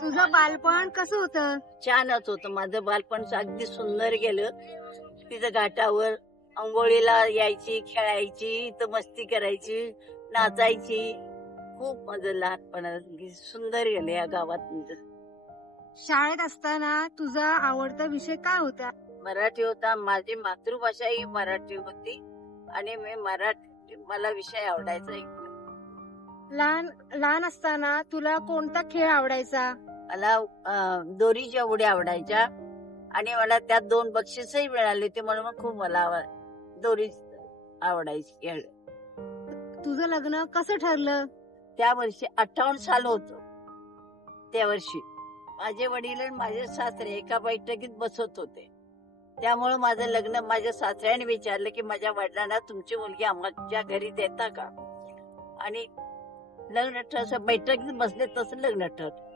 तुझं बालपण कसं होतं? छानच होतं माझं बालपण, अगदी सुंदर गेलं. तिथं घाटावर अंघोळीला यायची, खेळायची, इथं मस्ती करायची, नाचायची. खूप माझं लहानपण अगदी सुंदर गेलं या गावात. शाळेत असताना तुझा आवडता विषय काय होता? मराठी होता. माझी मातृभाषा ही मराठी होती आणि मी मराठी, मला विषय आवडायचा. लहान असताना तुला कोणता खेळ आवडायचा? मला दोरीच्या उड्या आवडायच्या आणि मला त्यात 2 बक्षीसही मिळाले होते, म्हणून खूप मला दोरी आवडायची खेळ. तुझं लग्न कसं ठरलं? त्या वर्षी 58 साल होत. त्या वर्षी माझे वडील आणि माझे सासरे एका बैठकीत बसत होते. त्यामुळे माझं लग्न माझ्या सासऱ्याने विचारलं की माझ्या वडिलांना तुमची मुलगी आमच्या घरी देता का, आणि लग्न ठरलं. बैठकीत बसले तसं लग्न ठरलं.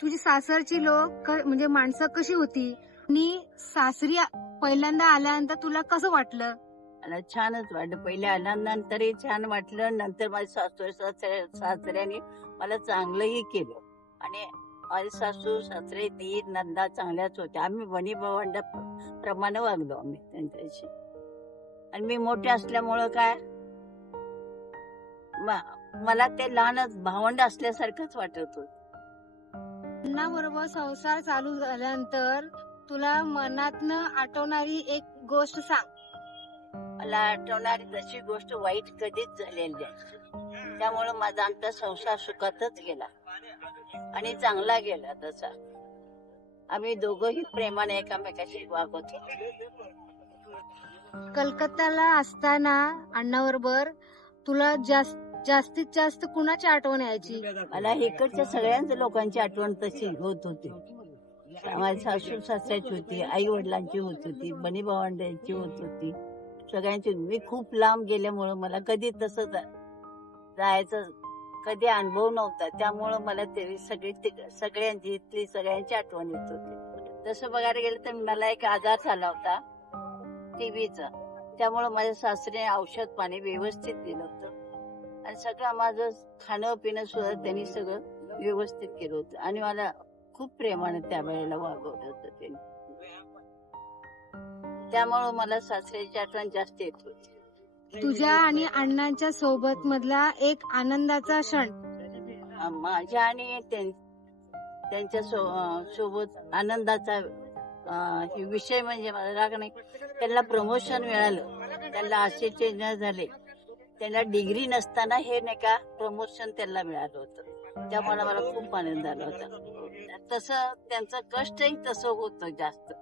तुझी सासरची लोक म्हणजे माणसं कशी होती आणि सासरी पहिल्यांदा आल्यानंतर तुला कसं वाटलं? मला छानच वाटलं. पहिले आल्यानंतरही छान वाटलं. नंतर माझ्या सासऱ्याने मला चांगलंही केलं आणि माझे सासू सासरे दीर नंदा चांगल्याच होत्या. आम्ही बहिणी भावंड प्रमाणे वागलो आम्ही त्यांच्याशी. आणि मी मोठे असल्यामुळं काय मला ते लहानच भावंड असल्यासारखंच वाटत होत. बरोबर संसार चालू झाल्यानंतर तुला मनातनं आठवणारी एक गोष्ट सांग. मला आठवणारी तशी गोष्ट वाईट कधीच झालेली नाही. त्यामुळे माझा आमचा संसार सुखातच गेला आणि चांगला गेला. तसा आम्ही दोघंही प्रेमाने एकामेकाशी वागत होतो. कलकत्त्याला असताना अण्णाबरोबर तुला जास्तीत जास्त कुणाची आठवण यायची? मला इकडच्या सगळ्याच लोकांची आठवण तशी होत होती. माझ्या सासू सासऱ्याची होती, आई वडिलांची होत होती, बहिणी भावंडांची होत होती, सगळ्यांची. मी खूप लांब गेल्यामुळं मला कधी तसं जायचं कधी अनुभव नव्हता. त्यामुळं मला ते सगळ्यांची इथली सगळ्यांची आठवण येत होती. तसं बघायला गेलं तर मला एक आजार झाला होता, टीबीचा. त्यामुळं माझ्या सासऱ्याने औषध पाणी व्यवस्थित दिलं होतं आणि सगळं माझं खाणं पिणं सुद्धा त्यांनी सगळं व्यवस्थित केलं होतं आणि मला खूप प्रेमाने त्यावेळेला वागवलं होतं त्यांनी. त्यामुळं मला सासऱ्याची आठवण जास्त येत होती. तुझ्या आणि अण्णांच्या सोबत मधला एक आनंदाचा क्षण? माझ्या आणि त्यांच्या सोबत आनंदाचा विषय म्हणजे मला राग नाही. त्यांना प्रमोशन मिळालं, त्यांना असिस्टंट झाले. त्यांना डिग्री नसताना हे नाही का प्रमोशन त्यांना मिळालं होतं. त्यामुळे मला खूप आनंद झाला होता. तसं त्यांचं कष्टही तसं होतं जास्त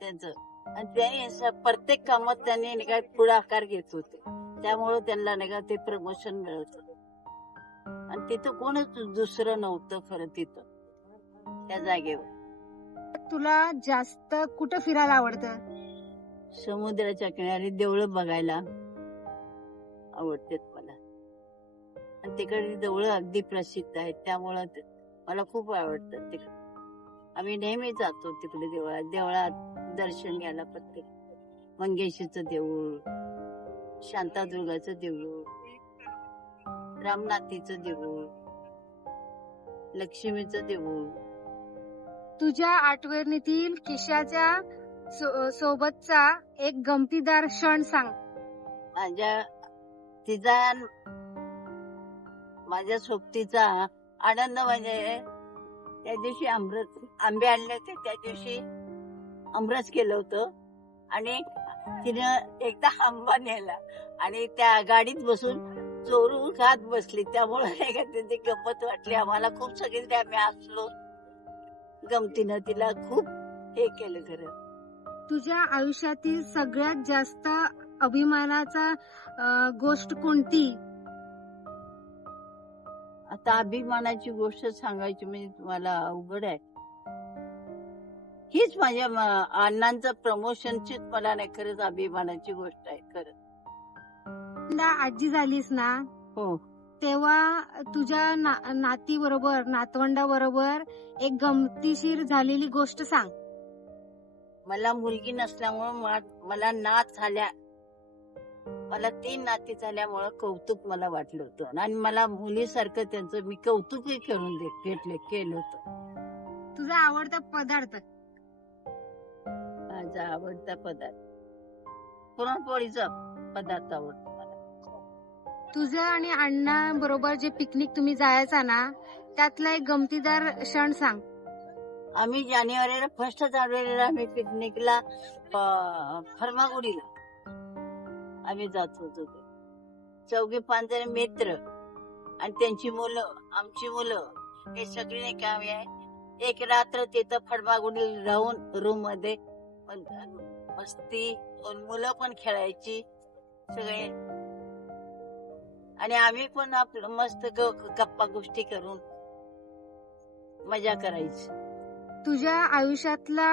त्यांचं. आणि त्यांनी प्रत्येक कामात त्यांनी नाही का पुढाकार घेत होते. त्यामुळे त्यांना नाही का ते प्रमोशन मिळत होतं. आणि तिथं कोणच दुसरं नव्हतं खरं तिथं त्या जागेवर. तुला जास्त कुठं फिरायला आवडतं? समुद्राच्या किनारी देवळं बघायला आवडतात मला. आणि तिकडे देवळं अगदी प्रसिद्ध आहेत, त्यामुळं मला खूप आवडतात तिकडे. आम्ही नेहमी जातो तिकडे देवळात दर्शन घ्यायला. प्रत्येक मंगेशीचं देऊळ, शांतादुर्गाचं देऊळ, रामनाथीचं देऊळ, लक्ष्मीचं देऊळ. तुझ्या आठवणीतील किशाच्या सोबतचा एक गमतीदार क्षण सांग. माझ्या सोबतीचा आनंद म्हणजे त्या दिवशी आंबे आणले होते. त्या दिवशी आमरस केलं होतं आणि तिनं एकदा आंबा नेला आणि त्या गाडीत बसून चोरून खात बसली. त्यामुळे त्याची गंमत वाटली आम्हाला खूप. सगळी आम्ही हसलो गमतीनं. तिला खूप हे केलं खरं. तुझ्या आयुष्यातील सगळ्यात जास्त अभिमानाचा गोष्ट कोणती? आता अभिमानाची गोष्ट सांगायची म्हणजे तुम्हाला अवघड आहे. हीच माझ्या अण्णांचं प्रमोशनचीच मला नाही खरंच अभिमानाची गोष्ट आहे खरं. आजी झालीस ना, हो, तेव्हा तुझ्या नाती बरोबर नातवंडा बरोबर एक गमतीशीर झालेली गोष्ट सांग. मला मुलगी नसल्यामुळे मला नात झाल्या मला 3 नाती झाल्यामुळं कौतुक मला वाटलं होतं आणि मला मुलीसारखं त्यांचं मी कौतुकही केलं होतं. तुझा आवडता पदार्थ? माझा आवडता पदार्थ पुरणपोळीचा पदार्थ आवडतो मला. तुझं आणि अण्णा बरोबर जे पिकनिक तुम्ही जायचा ना, त्यातला एक गमतीदार क्षण सांग. आम्ही जानेवारीला 1 जानेवारीला आम्ही पिकनिकला फर्मागुडीला आम्ही जात होतो. 4-5 जण मित्र आणि त्यांची मुलं, आमची मुलं, हे सगळे नाही का आम्ही एक रात्र तिथं फर्मागुडीला राहून रूम मध्ये मस्ती, मुलं पण खेळायची सगळे आणि आम्ही पण आपलं मस्त गप्पा गोष्टी करून मजा करायची. तुझ्या आयुष्यातला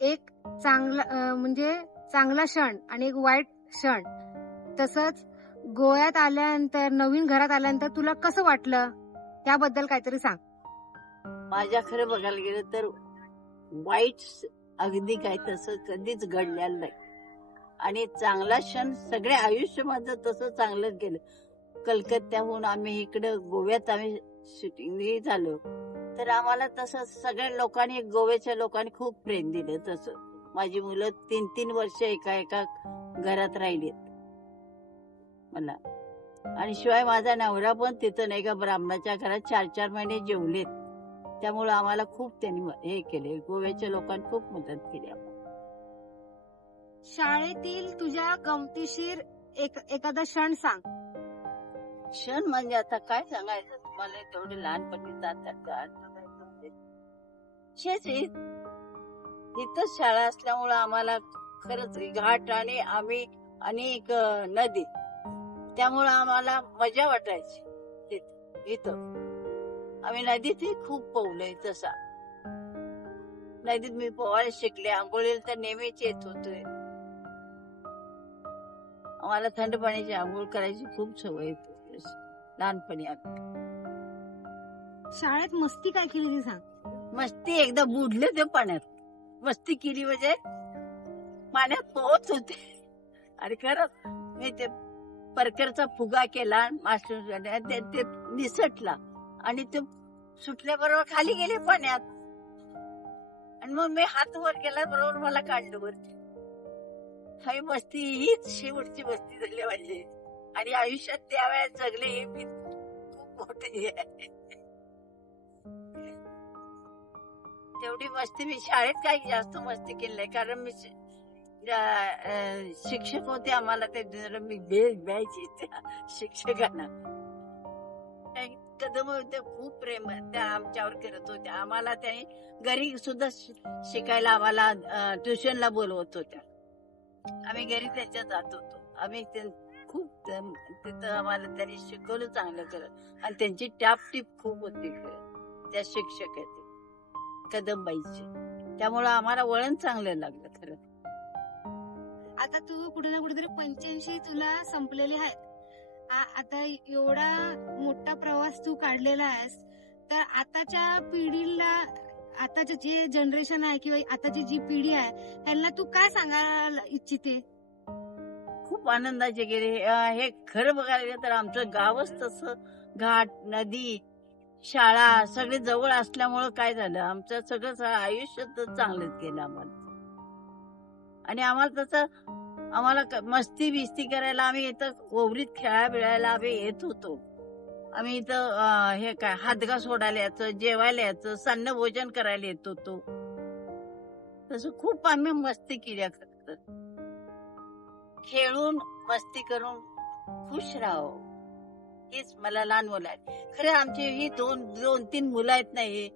एक चांगला म्हणजे चांगला क्षण आणि एक वाईट क्षण, तसंच गोव्यात आल्यानंतर, नवीन घरात आल्यानंतर तुला कसं वाटलं, त्याबद्दल काहीतरी सांग. माझ्या खरं बघायला गेलं तर वाईट अगदी काय तसं कधीच घडलेलं नाही आणि चांगला क्षण सगळे आयुष्य माझं तसं चांगलंच गेलं. कलकत्त्याहून आम्ही इकडं गोव्यात आम्ही शूटिंग झालो तर आम्हाला तसं सगळ्या लोकांनी, गोव्याच्या लोकांनी खूप प्रेम दिलं. तसं माझी मुलं 3-3 वर्ष एका घरात राहिलीत मला आणि शिवाय माझा नवरा पण तिथं नाही का ब्राह्मणाच्या घरात 4-4 महिने जेवलेत. त्यामुळे आम्हाला खूप त्यांनी हे केले, गोव्याच्या लोकांनी खूप मदत केली आम्हाला. शाळेतील तुझ्या गमतीशीर एखादा क्षण सांग. क्षण म्हणजे आता काय सांगायचं तुम्हाला, तेवढे लहानपणी जातात इथंच शाळा असल्यामुळं आम्हाला खरंच घाट आणि आम्ही आणि एक नदी, त्यामुळं आम्हाला मजा वाटायची इथं. आम्ही नदीतही खूप पोहलोय. तसा नदीत मी पोहायला शिकले, आंघोळीला तर नेहमीच येत होते. आम्हाला थंड पाण्याची आंघोळ करायची खूप सवय होती लहानपणी. शाळेत मस्ती काय केली ती सांग. मस्ती एकदा बुडले ते पाण्यात, मस्ती केली म्हणजे पाण्यात पोहत होते आणि खरंच मी ते परकरचा फुगा केला, मास्टर ते निसटला आणि ते सुटल्याबरोबर खाली गेले पाण्यात आणि मग मी हात वर केला, बरोबर मला काढलं वरती. ही मस्ती, हीच शेवटची मस्ती झाली माझी आणि आयुष्यात त्या वेळेस जगले हे मी खूप मोठे आहे. तेवढी मस्ती मी शाळेत काही जास्त मस्ती केली नाही, कारण मी शिक्षक होते आम्हाला, ते मी द्यायची त्या शिक्षकांना. कदम होते खूप प्रेम त्या आमच्यावर करत होत्या. आम्हाला त्याने घरी सुद्धा शिकायला आम्हाला ट्युशनला बोलवत होत्या. आम्ही घरी त्याच्या जात होतो. आम्ही खूप तिथं आम्हाला त्यांनी शिकवलं चांगलं करत आणि त्यांची टापटीप खूप होती त्या शिक्षकाची, कदमबाईची. त्यामुळं आम्हाला वळण चांगलं लागलं खरं. आता तू कुठे ना कुठेतरी 85 तुला संपलेले आहेत. आता एवढा मोठा प्रवास तू काढलेला आहेस, तर आताच्या पिढीला, आताचे जे जनरेशन आहे किंवा आताची जी पिढी आहे, त्यांना तू काय सांगायला इच्छिते? खूप आनंदाचे गेले. हे खरं बघायला गेलं तर आमचं गावच तसं, घाट, नदी, शाळा सगळे जवळ असल्यामुळं काय झालं, आमचं सगळं आयुष्य चांगलंच गेलं आम्हाला. आणि आम्हाला तसं मस्ती बिस्ती करायला आम्ही इथं कोवरीत खेळायला आम्ही येत होतो. आम्ही इथं हे काय हातगा सोडायला यायचं, जेवायला यायचं, सन्न भोजन करायला येत होतो. तसं खूप आम्ही मस्ती केली. खेळून मस्ती करून खुश राहावं, हेच मला लहान मुलं आहेत. खरं आमची ही 2-3 मुलं आहेत नाही,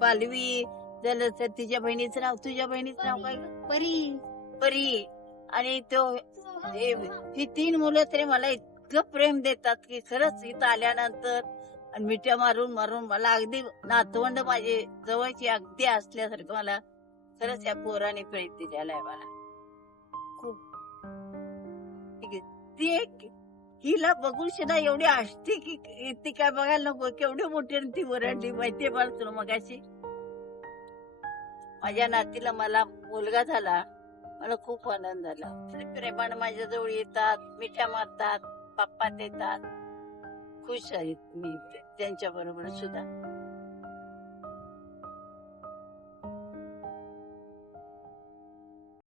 पालवी झालं तर तिच्या बहिणीचं नाव, तुझ्या बहिणीचं नाव काय? परी. आणि ही 3 मुलं तरी मला इतकं प्रेम देतात की खरंच इथं आल्यानंतर मिठ्या मारून मला अगदी नातवंड माझे जवळची अगदी असल्यासारखं मला खरंच या पोराने प्रेम दिलेला आहे मला खूप. हिला बघून सुद्धा एवढी असते की ती काय बघायला नको, केवढी मोठी ती वरडली माहितीये मला तुला मगाशी. माझ्या नातीला मला मुलगा झाला मला खूप आनंद झाला. ते प्रेमानं माझ्याजवळ येतात, मिठ्या मारतात, पप्पा देतात. खुश आहेत मी त्यांच्या बरोबर सुद्धा.